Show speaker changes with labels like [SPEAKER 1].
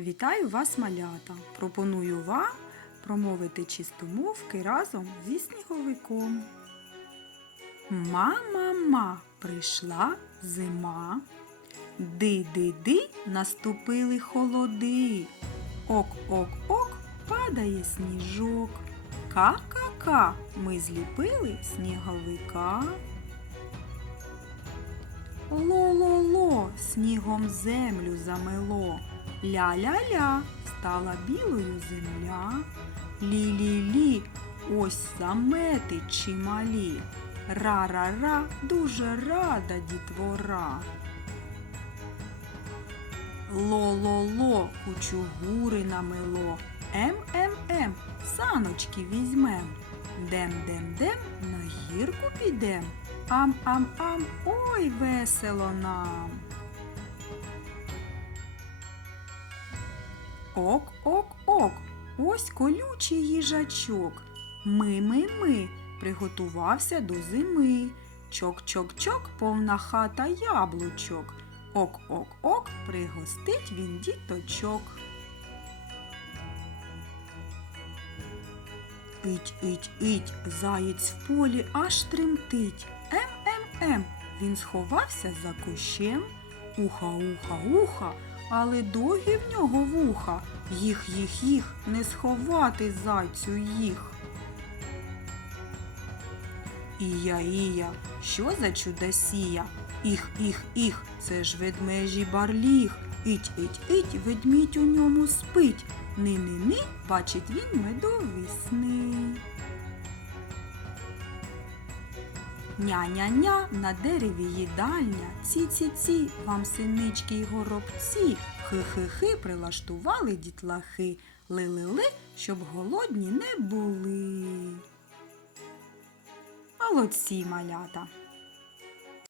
[SPEAKER 1] Вітаю вас, малята! Пропоную вам промовити чистомовки разом зі сніговиком. Ма-ма-ма, прийшла зима. Ди-ди-ди, наступили холоди. Ок-ок-ок, падає сніжок. Ка-ка-ка, ми зліпили сніговика. Снігом землю замело. Ля-ля-ля, стала білою земля. Лі-лі-лі, ось замети чималі. Ра-ра-ра, дуже рада дітвора. Ло-ло-ло, кучугури намело. Ем-ем-ем, саночки візьмем. Дем-дем-дем, на гірку підем. Ам-ам-ам, ой, весело нам. Ок-ок-ок, ось колючий їжачок. Ми-ми-ми, приготувався до зими. Чок-чок-чок, повна хата яблучок. Ок-ок-ок, пригостить він діточок. Ить, ить, ить, заєць в полі аж тремтить. Ем-ем-ем, він сховався за кущем. Уха, уха, уха, але довгі в нього вуха. Їх, їх, їх, не сховати зайцю їх. Ія, ія, що за чудосія? Іх, іх, іх, це ж ведмежі барліг. Ить, ить, ить, ведмідь у ньому спить. Ни-ни-ни, бачить він медові сни. Ня-ня-ня, на дереві їдальня, ці-ці-ці, вам синички й горобці, хи-хи-хи, прилаштували дітлахи, ли-ли-ли, щоб голодні не були. Молодці, малята!